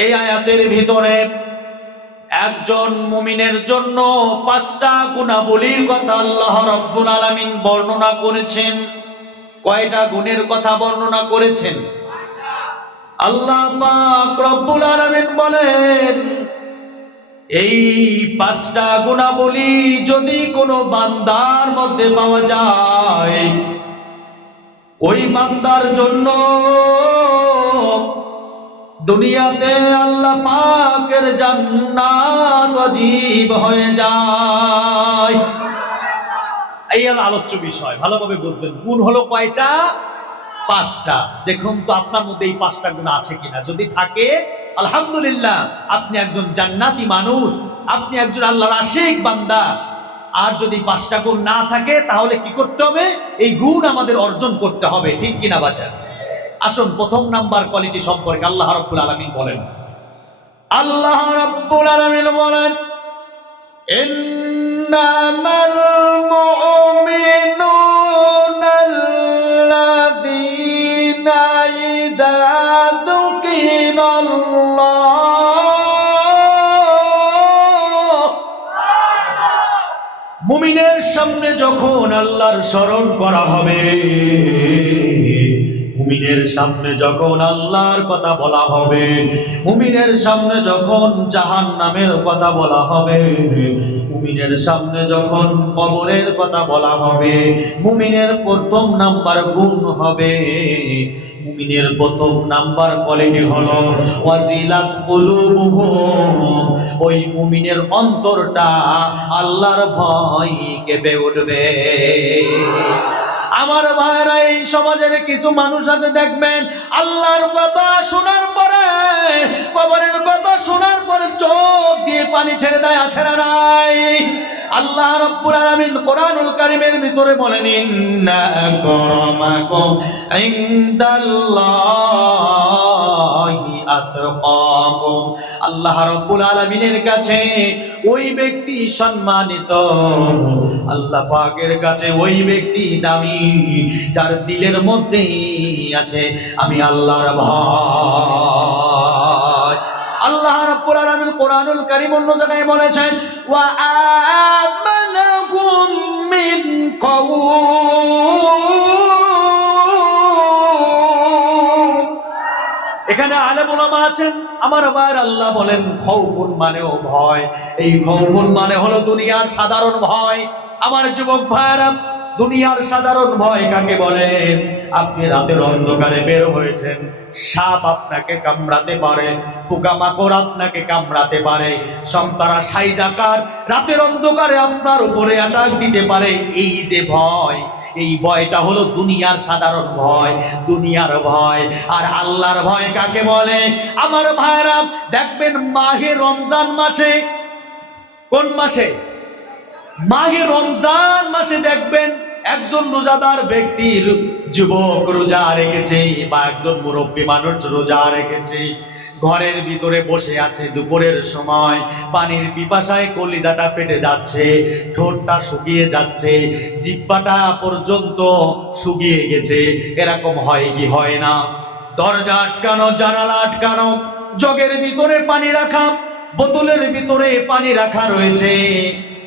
এই আয়াতের ভিতরে একজন মুমিনের জন্য পাঁচটা গুণাবলীর কথা আল্লাহ রব্বুল আলামিন বর্ণনা করেছেন। কয়টা গুণের কথা বর্ণনা করেছেন? আল্লাহ রব্বুল আলামিন বলেন, এই পাঁচটা গুণাবলী যদি কোনো বান্দার মধ্যে পাওয়া যায়, ওই বান্দার জন্য দুনিয়াতে আল্লাহ পাকের জান্নাত অজীব হয়ে যায়। এই হলো আলোচ্য বিষয়, ভালোভাবে বুঝবেন। গুণ হলো কয়টা? পাঁচটা। দেখুন তো আপনার মধ্যে এই পাঁচটা গুণ আছে কিনা। যদি থাকে, আলহামদুলিল্লাহ, আপনি একজন জান্নাতি মানুষ, আপনি একজন আল্লাহর আশিক বান্দা। আর যদি পাঁচটা গুণ না থাকে, তাহলে কি করতে হবে? এই গুণ আমাদের অর্জন করতে হবে। ঠিক কিনা বাচ্চা আসুন, প্রথম নাম্বার কোয়ালিটি সম্পর্কে আল্লাহ রাব্বুল আলামিন বলেন। আল্লাহ রাব্বুল আলামিন বলেন মুমিনের সামনে যখন আল্লাহর স্মরণ করা হবে মুমিনের সামনে যখন আল্লাহর কথা বলা হবে, মুমিনের সামনে যখন জাহান নামের কথা বলা হবে, মুমিনের সামনে যখন কবরের কথা বলা হবে, মুমিনের প্রথম নাম্বার গুণ হবে। মুমিনের প্রথম নাম্বার কোয়ালিটি হলো ওয়াজিলাত ওই মুমিনের অন্তরটা আল্লাহর ভয় কেঁপে উঠবে। আমার ভাইরা, এই সমাজের কিছু মানুষ আছে, দেখবেন, আল্লাহর কথা শোনার পরে, কবরের কথা শোনার পরে চোখ দিয়ে পানি ছেড়ে দেয়, আছে না নাই? আল্লাহ রব্বুল আলামিন কোরআনুল কারীমের ভিতরে বলেন, ইন্না আকরামাকুম ইনদাল্লাহি আতকাকুম। আল্লাহ রব্বুল আলামিনের কাছে ওই ব্যক্তি সম্মানিত। আল্লাহ পাকের কাছে ওই ব্যক্তি দামি, যার দিলের মধ্যেই আছে। আমি আল্লাহর ভয় কোরআনুল কারীম অন্য জায়গায় বলেছেন এখানে আলেম ওলামা আছেন, আমার ভাইয়ের আল্লাহ বলেন খৌফুন মানেও ভয়। এই খৌফুন মানে হলো দুনিয়ার সাধারণ ভয়। আমার যুবক ভাইয়েরা দুনিয়ার সাধারণ ভয় কাকে বলে? আপনি রাতের অন্ধকারে বের হয়েছেন। সাপ আপনাকে কামড়াতে পারে, পোকামাকড় আপনাকে কামড়াতে পারে, সন্তারা সাইজাকার রাতের অন্ধকারে আপনার উপরে অ্যাটাক দিতে পারে। এই যে ভয়, এই ভয়টা হলো দুনিয়ার সাধারণ ভয়, দুনিয়ার ভয়। আর আল্লাহর ভয় কাকে বলে? আমার ভাইরা দেখবেন মাহে রমজান মাসে, কোন মাসে? মাহে রমজান মাসে দেখবেন একজন রোজাদার ব্যক্তির যুবক রোজা রেখেছে বা একজন মুরব্বী মানুষ রোজা রেখেছে। ঘরের ভিতরে বসে আছে দুপুরের সময়, পানির পিপাসায় কলিজাটা ফেটে যাচ্ছে, ঠোঁটটা শুকিয়ে যাচ্ছে, জিব্বাটা পর্যন্ত শুকিয়ে গেছে। এরকম হয় কি হয় না? দরজা আটকানো, জানালা আটকানো, জগের ভিতরে পানি রাখা, বোতলের ভিতরে পানি রাখা রয়েছে।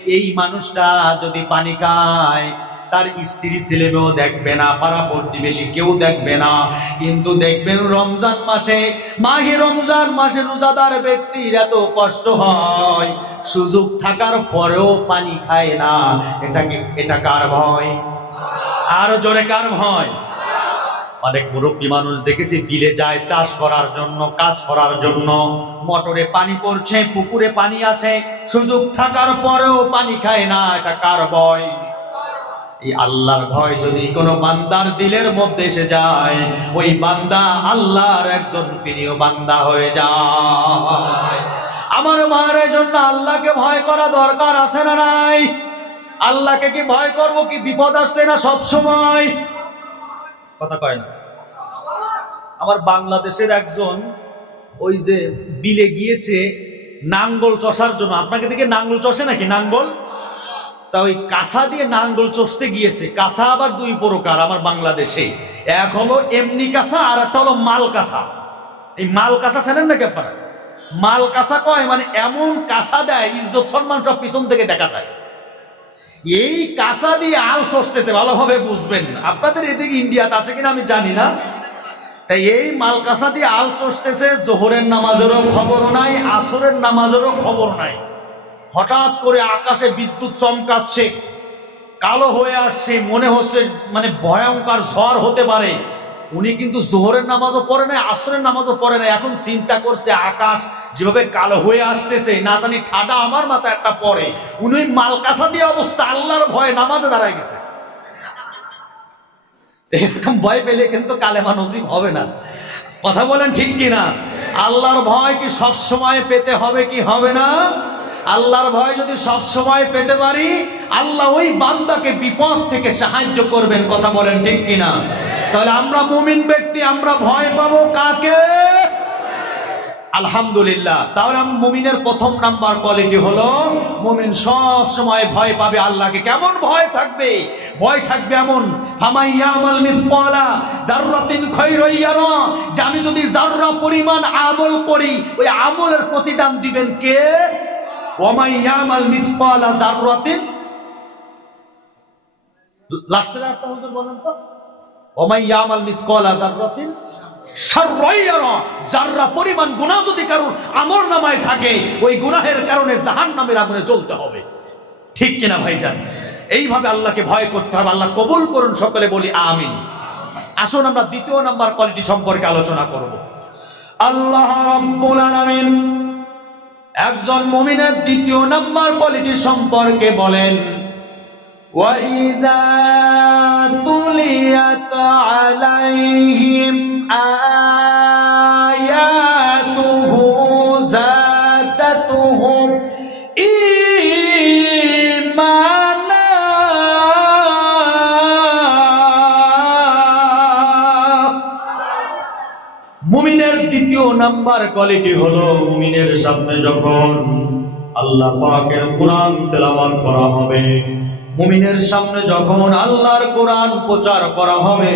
এই মানুষটা যদি পানি খায় তার স্ত্রী ছেলে মেয়েও দেখবে না, পাড়া প্রতিবেশী কেউ দেখবে না। কিন্তু দেখবেন রমজান মাসে, মাহে রমজান মাসে রোজাদার ব্যক্তির এত কষ্ট হয়, সুযোগ থাকার পরেও পানি খায় না। এটাকে এটা কার ভয়? আর জোরে কার ভয়? অনেক মুরব্বী মানুষ দেখেছি, বিলে যায় চাষ করার জন্য, কাজ করার জন্য। মোটরে পানি পড়ছে, পুকুরে পানি আছে, সুযোগ থাকার পরেও পানি খায় না, এটা কার ভয়? এই আল্লাহর ভয় যদি কোনো বান্দার দিলের মধ্যে এসে যায়, ওই বান্দা আল্লাহর একজন প্রিয় বান্দা হয়ে যায়। আমার মায়ের জন্য আল্লাহকে ভয় করা দরকার আছে না নাই? আল্লাহকে কি ভয় করব, কি বিপদ আসছে না সব সময়? কথা কয় না। আমার বাংলাদেশের একজন ওই যে বিলে গিয়েছে নাঙ্গল চষার জন্য। আপনাকে দেখে নাঙ্গল চষে নাকি নাঙ্গল? তা ওই কাঁসা দিয়ে নাঙ্গল চষতে গিয়েছে। কাঁসা আবার দুই প্রকার, আমার বাংলাদেশে। এক হলো এমনি কাঁসা, আর একটা হলো মাল কাঁসা। এই মাল কাঁসা চেনেন নাকি আপনারা? মাল কাঁচা কয় মানে এমন কাঁসা দেয়, ইজ্জত সম্মান সব পিছন থেকে দেখা যায়। এই কাঁসা দিয়ে আল সস্তেছে ভালোভাবে বুঝবেন। আপনাদের এদিকে ইন্ডিয়াতে আছে কিনা আমি জানি না। তাই এই মাল কাঁচা দিয়ে আল চষতেছে, জোহরের নামাজেরও খবর নাই, আসরের নামাজেরও খবর নাই। হঠাৎ করে আকাশে বিদ্যুৎ চমকাচ্ছে, কালো হয়ে আসছে, মনে হচ্ছে মানে ভয়ঙ্কর ঝড় হতে পারে। উনি কিন্তু জোহরের নামাজও পড়ে নাই, আসরের নামাজও পড়ে নাই। এখন চিন্তা করছে আকাশ যেভাবে কালো হয়ে আসতেছে, না জানি ঠাডা আমার মাথা একটা পড়ে। উনি মালকাসা দিয়ে অবস্থা, আল্লাহর ভয়ে নামাজে দাঁড়ায় গেছে। এরকম ভয় পেলে কিন্তু কালেমা নসিব হবে না। কথা বলেন ঠিক কি না আল্লাহর ভয় কি সব সময় পেতে হবে কি হবে না? আল্লাহর ভয় যদি সব সময় পেতে পারি, আল্লাহ ওই বান্দাকে বিপদ থেকে সাহায্য করবেন, কথা বলেন ঠিক কি না তাহলে আমরা মুমিন ব্যক্তি, আমরা ভয় পাবো কাকে? আলহামদুলিল্লাহ। তাহলে মুমিনের প্রথম নাম্বার কোয়ালিটি হলো, মুমিন সব সময় ভয় পাবে আল্লাহকে। কেমন ভয় থাকবে? ভয় থাকবে এমন ফামাইয়ামাল মিসকালা যাররাতিন খায়রান ইয়ারা। যে আমি যদি যাররা পরিমাণ আমল করি, ওই আমলের প্রতিদান দিবেন কে? ওমাইয়ামাল পরিমাণ গুনাহ যদি কারণ নামায় থাকে, ওই গুনাহের কারণে জাহান্নামের আগুনে জ্বলতে হবে। ঠিক কিনা ভাইজান? এইভাবে আল্লাহকে ভয় করতে হবে, আল্লাহ কবুল করুন, সকলে বলি আমিন। আসুন আমরা দ্বিতীয় নাম্বার কোয়ালিটি সম্পর্কে আলোচনা করব। আল্লাহ রাব্বুল একজন মুমিনের দ্বিতীয় নাম্বার কোয়ালিটি সম্পর্কে বলেন وَإِذَا تُلِيَتْ عَلَيْهِمْ آيَاتُهُ মুমিনের দ্বিতীয় নাম্বার কোয়ালিটি হলো মুমিনের সামনে যখন আল্লাহ পাকের কোরআন তেলাওয়াত করা হবে, মুমিনের সামনে যখন আল্লাহর কোরআন প্রচার করা হবে,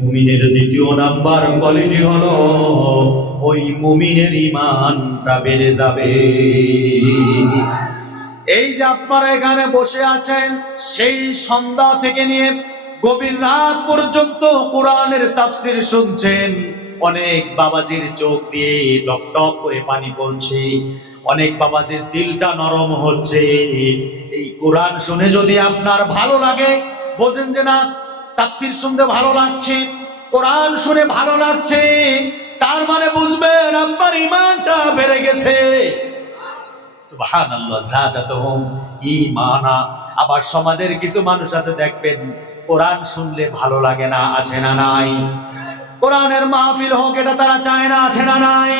মুমিনের দ্বিতীয় নাম্বার কোয়ালিটি হলো ওই মুমিনের ইমানটা বেড়ে যাবে। এই যে আপনারা এখানে বসে আছেন, সেই সন্ধ্যা থেকে নিয়ে গভীর রাত পর্যন্ত কোরআনের তাফসির শুনছেন। অনেক বাবাজির চোখ দিয়ে টপ টপ করে পানি পড়ছে। অনেক বাবাজির দিলটা নরম হচ্ছে। এই কোরআন শুনে যদি আপনার ভালো লাগে, বোঝেন যে না, তাফসির শুনতে ভালো লাগছে, কোরআন শুনে ভালো লাগছে, তার মানে বুঝবেন আপনার ইমানটা বেড়ে গেছে। আবার সমাজের কিছু মানুষ আছে, দেখবেন, কোরআন শুনলে ভালো লাগে না, আছে না নাই? কোরআনের মাহফিল হোক, এটা তারা চায় না, আছে না নাই?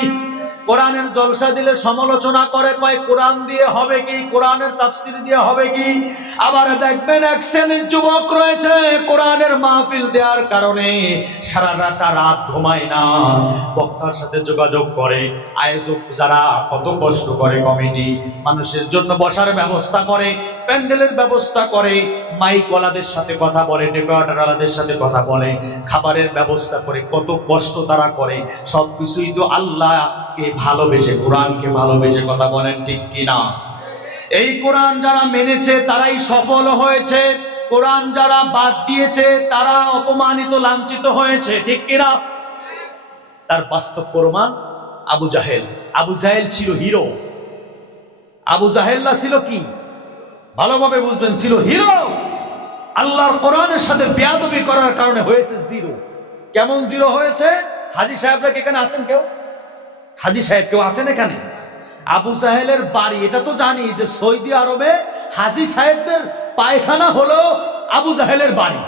কোরআনের জলসা দিলে সমালোচনা করে, কয়, কোরআন দিয়ে হবে কি? কোরআনের তাফসির দিয়ে হবে কি? আবার দেখবেন এক শ্রেণির যুবক রয়েছে, কোরআনের মাহফিল দেওয়ার কারণে সারা রাতটা রাত ঘুমায় না। বক্তার সাথে যোগাযোগ করে, আয়োজক যারা কত কষ্ট করে কমিটি, মানুষের জন্য বসার ব্যবস্থা করে, প্যান্ডেলের ব্যবস্থা করে মাইকওয়ালাদের সাথে কথা বলে ডেকোরেটরওয়ালাদের সাথে কথা বলে, খাবারের ব্যবস্থা করে, কত কষ্ট তারা করে সব কিছুই তো আল্লাহকে ভালোবেসে, কোরআনকে ভালোবেসে কথা বলেন ঠিক কিনা? এই কোরআন যারা মেনেছে, তারাই সফল হয়েছে। কোরআন যারা বাদ দিয়েছে, তারা অপমানিত, লাঞ্ছিত হয়েছে, ঠিক কিনা? তার বাস্তব প্রমাণ আবু জাহেল। আবু জাহেল ছিল হিরো আবু জাহেল্লা ছিল কি? ভালোভাবে বুঝবেন, ছিল হিরো আল্লাহর কোরআনের সাথে বেয়াদবি করার কারণে হয়েছে জিরো কেমন জিরো হয়েছে? হাজি সাহেবরা কি এখানে আছেন কেউ? হাজি সাহেব কেউ আছেন এখানে? আবু সাহেলের বাড়ি, এটা তো জানি যে সৌদি আরবে হাজি সাহেবদের পায়খানা হলো আবু জাহেলের বাড়ি।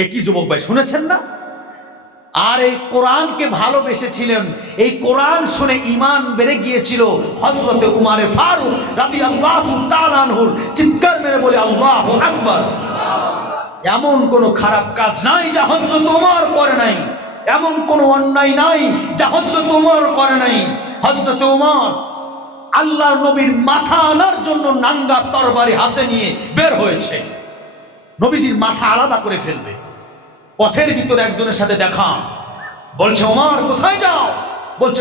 এ কি যুবক ভাই, শুনেছেন না? আর এই কোরআনকে ভালোবেসেছিলেন। এই কোরআন শুনে ইমান বেড়ে গিয়েছিল হজরতে উমারে ফারুক রাতি আল্লাহ চিৎকার মেরে বলে, আল্লাহ আকবর। এমন কোনো খারাপ কাজ নাই যা হজরত উমার করে নাই। এমন কোনো অন্যায় নাই যা হজরত উমর করে নাই। হজরত উমর আল্লাহর নবীর মাথা আনার জন্য নাঙ্গা তরবারি হাতে নিয়ে বের হয়েছে। নবীজির মাথা আলাদা করে ফেলবে। পথের ভিতরে একজনের সাথে দেখা। বলছে ওমার কোথায় যাও? বলছে